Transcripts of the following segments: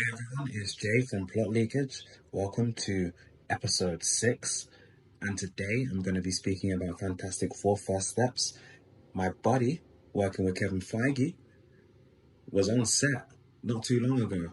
Hey everyone, it's Jay from Plot Leakage. Welcome to episode 6. And today I'm going to be speaking about Fantastic Four First Steps. My buddy, working with Kevin Feige, was on set not too long ago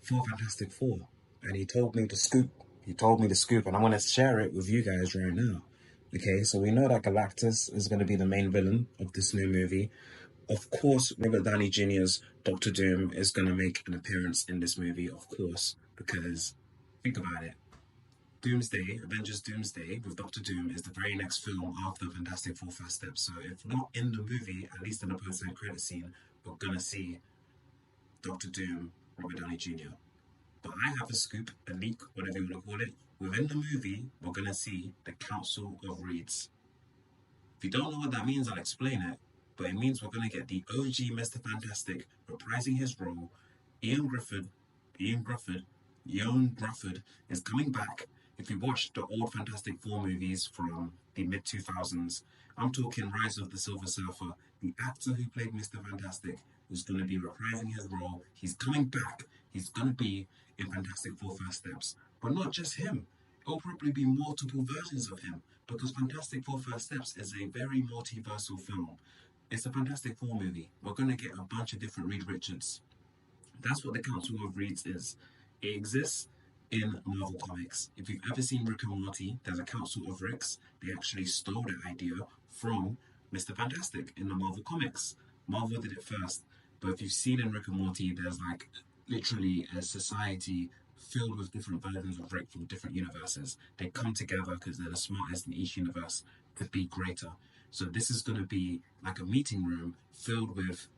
for Fantastic Four. And he told me to scoop. And I'm going to share it with you guys right now. Okay, so we know that Galactus is going to be the main villain of this new movie. Of course, Robert Downey Jr.'s Doctor Doom is going to make an appearance in this movie, of course, because think about it. Doomsday, Avengers Doomsday with Doctor Doom is the very next film after Fantastic Four First Steps. So if not in the movie, at least in the post-end credit scene, we're going to see Doctor Doom, Robert Downey Jr. But I have a scoop, a leak, whatever you want to call it. Within the movie, we're going to see the Council of Reeds. If you don't know what that means, I'll explain it. But it means we're going to get the OG Mr. Fantastic reprising his role. Ian Grufford is coming back. If you watch the old Fantastic Four movies from the mid-2000s, I'm talking Rise of the Silver Surfer, the actor who played Mr. Fantastic is going to be reprising his role. He's coming back. He's going to be in Fantastic Four First Steps. But not just him. It'll probably be multiple versions of him, because Fantastic Four First Steps is a very multiversal film. It's a Fantastic Four movie. We're going to get a bunch of different Reed Richards. That's what the Council of Reeds is. It exists in Marvel Comics. If you've ever seen Rick and Morty, there's a Council of Ricks. They actually stole that idea from Mr. Fantastic in the Marvel Comics. Marvel did it first. But if you've seen in Rick and Morty, there's like literally a society filled with different versions of Rick from different universes. They come together because they're the smartest in each universe to be greater. So this is going to be like a meeting room filled with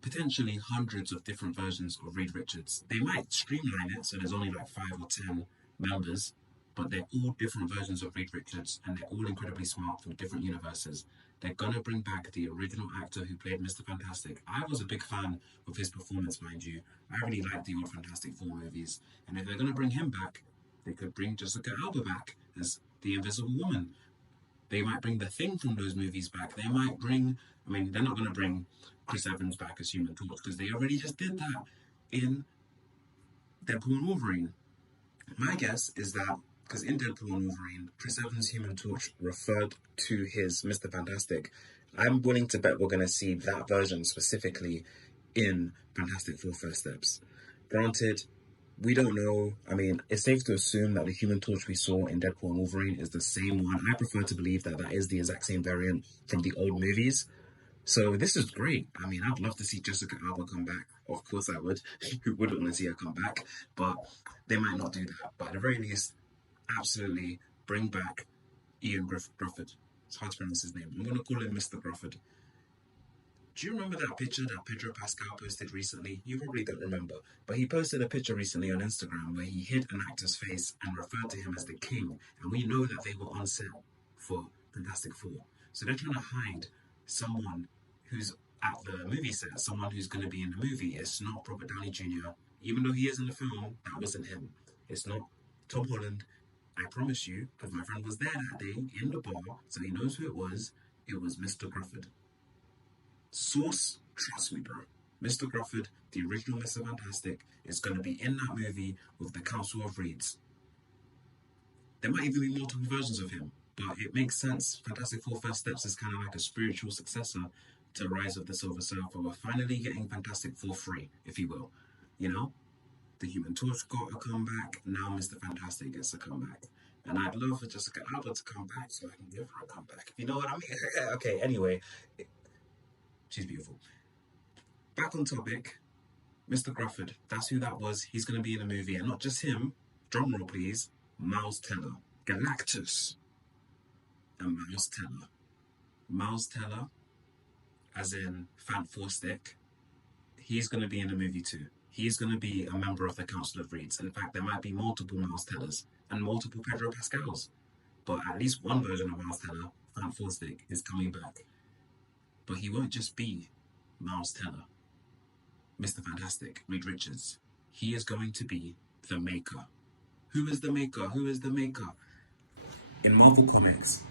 potentially hundreds of different versions of Reed Richards. They might streamline it so there's only like 5 or 10 members, but they're all different versions of Reed Richards and they're all incredibly smart from different universes. They're going to bring back the original actor who played Mr. Fantastic. I was a big fan of his performance, mind you. I really liked the old Fantastic Four movies. And if they're going to bring him back, they could bring Jessica Alba back as the Invisible Woman. They might bring the Thing from those movies back. They might bring, they're not going to bring Chris Evans back as Human Torch because they already just did that in Deadpool and Wolverine. My guess is that because in Deadpool and Wolverine, Chris Evans' Human Torch referred to his Mr. Fantastic. I'm willing to bet we're going to see that version specifically in Fantastic Four First Steps. Granted, we don't know. It's safe to assume that the Human Torch we saw in Deadpool and Wolverine is the same one. I prefer to believe that that is the exact same variant from the old movies. So this is great. I'd love to see Jessica Alba come back. Of course I would. Who wouldn't want to see her come back? But they might not do that. But at the very least, absolutely bring back Ian Grufford. It's hard to pronounce his name. I'm going to call him Mr. Grufford. Do you remember that picture that Pedro Pascal posted recently? You probably don't remember, but he posted a picture recently on Instagram where he hid an actor's face and referred to him as the King, and we know that they were on set for Fantastic Four. So they're trying to hide someone who's at the movie set, someone who's going to be in the movie. It's not Robert Downey Jr., even though he is in the film, that wasn't him. It's not Tom Holland. I promise you, because my friend was there that day in the bar, so he knows who it was. It was Mr. Grufford. Source, trust me, bro. Mr. Grufford, the original Mr. Fantastic, is going to be in that movie with the Council of Reeds. There might even be multiple versions of him, but it makes sense. Fantastic Four First Steps is kind of like a spiritual successor to Rise of the Silver Surfer. We're finally getting Fantastic Four free, if you will. You know? The Human Torch got a comeback, now Mr. Fantastic gets a comeback. And I'd love for Jessica Alba to come back so I can give her a comeback. If you know what I mean? Okay, anyway. She's beautiful. Back on topic, Mr. Grufford. That's who that was. He's going to be in the movie. And not just him. Drumroll, please. Miles Teller. Galactus. And Miles Teller. Miles Teller, as in Fantastic, he's going to be in the movie too. He's going to be a member of the Council of Reeds. In fact, there might be multiple Miles Tellers and multiple Pedro Pascals. But at least one version of Miles Teller, Fantastic, is coming back. But he won't just be Miles Teller, Mr. Fantastic, Reed Richards. He is going to be the Maker. Who is the Maker? Who is the Maker? In Marvel Comics,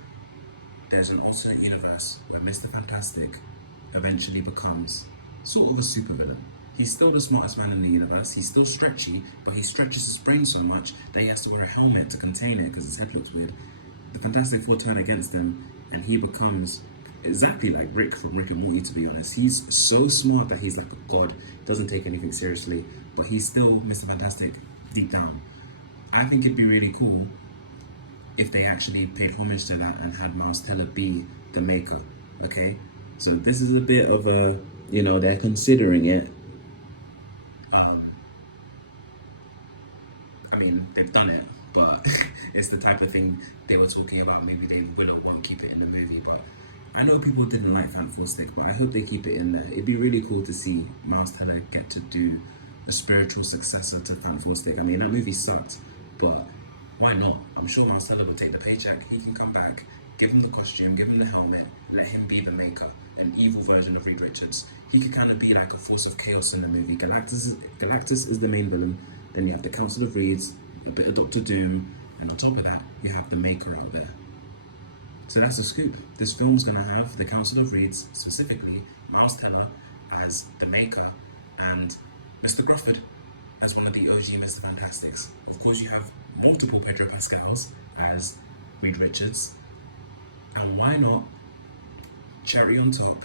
there's an alternate universe where Mr. Fantastic eventually becomes sort of a supervillain. He's still the smartest man in the universe. He's still stretchy, but he stretches his brain so much that he has to wear a helmet to contain it because his head looks weird. The Fantastic Four turn against him, and he becomes exactly like Rick from Rick and Morty, to be honest. He's so smart that he's like a god, doesn't take anything seriously, but he's still Mr. Fantastic deep down. I think it'd be really cool if they actually paid homage to that and had Miles Teller be the Maker, okay? So this is a bit of a, you know, they're considering it. I mean, they've done it, but it's the type of thing they were talking about. Maybe they will or won't keep it in the movie, but I know people didn't like Fantastic, but I hope they keep it in there. It'd be really cool to see Miles Teller get to do a spiritual successor to Fantastic. I mean, that movie sucked, but why not? I'm sure Miles Teller will take the paycheck. He can come back, give him the costume, give him the helmet, let him be the Maker, an evil version of Reed Richards. He could kind of be like a force of chaos in the movie. Galactus is the main villain. Then you have the Council of Reeds, a bit of Doctor Doom, and on top of that, you have the Maker out there. So that's the scoop. This film's going to have the Council of Reeds, specifically Miles Teller as the Maker, and Mr. Grufford as one of the OG Mr. Fantastics. Of course, you have multiple Pedro Pascals as Reed Richards, and why not, cherry on top,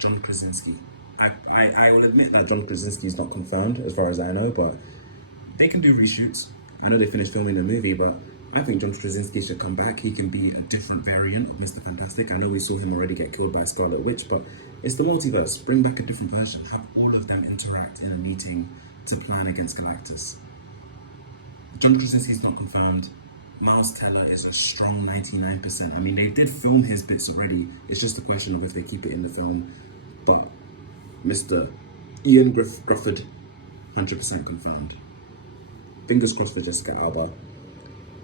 John Krasinski. I will admit that John Krasinski is not confirmed, as far as I know, but they can do reshoots. I know they finished filming the movie, but I think John Krasinski should come back. He can be a different variant of Mr. Fantastic. I know we saw him already get killed by Scarlet Witch, but it's the multiverse. Bring back a different version. Have all of them interact in a meeting to plan against Galactus. John Krasinski's not confirmed. Miles Teller is a strong 99%. I mean, they did film his bits already. It's just a question of if they keep it in the film. But Mr. Ian Grufford, 100% confirmed. Fingers crossed for Jessica Alba.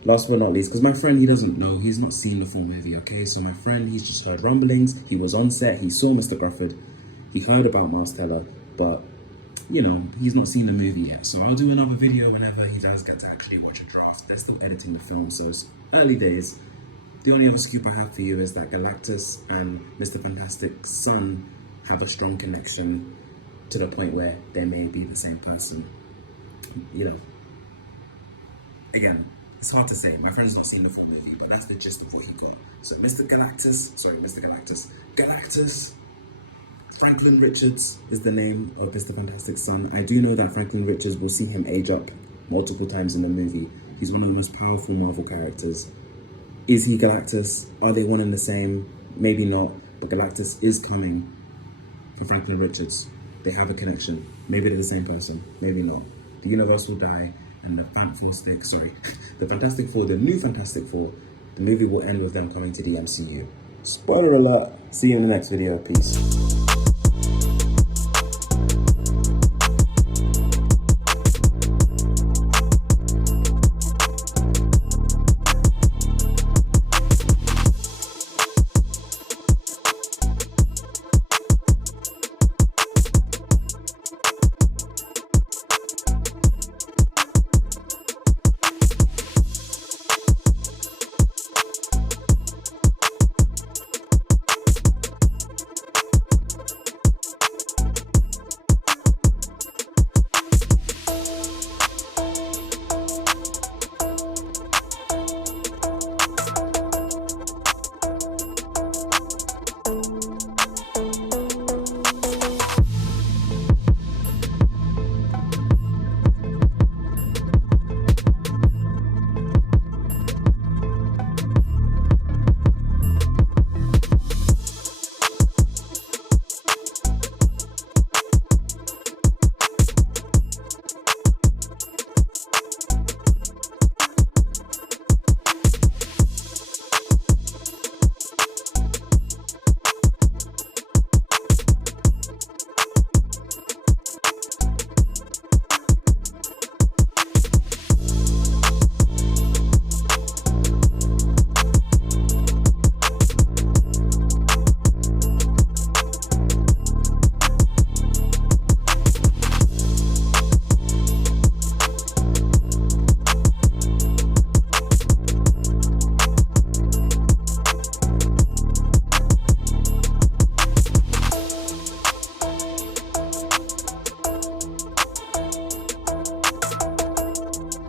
Last but not least, because my friend, he doesn't know, he's not seen the full movie, okay? So my friend, he's just heard rumblings, he was on set, he saw Mr. Grufford, he heard about Miles Teller, but, you know, he's not seen the movie yet. So I'll do another video whenever he does get to actually watch a draft. They're still editing the film, so it's early days. The only other scoop I have for you is that Galactus and Mr. Fantastic's son have a strong connection to the point where they may be the same person. You know, again, it's hard to say. My friend's not seen the full movie, but that's the gist of what he got. So Galactus, Franklin Richards is the name of Mr. Fantastic's son. I do know that Franklin Richards, will see him age up multiple times in the movie. He's one of the most powerful Marvel characters. Is he Galactus? Are they one and the same? Maybe not, but Galactus is coming for Franklin Richards. They have a connection. Maybe they're the same person, maybe not. The universe will die, and the Fantastic Four, the new Fantastic Four, the movie will end with them coming to the MCU. Spoiler alert. See you in the next video. Peace.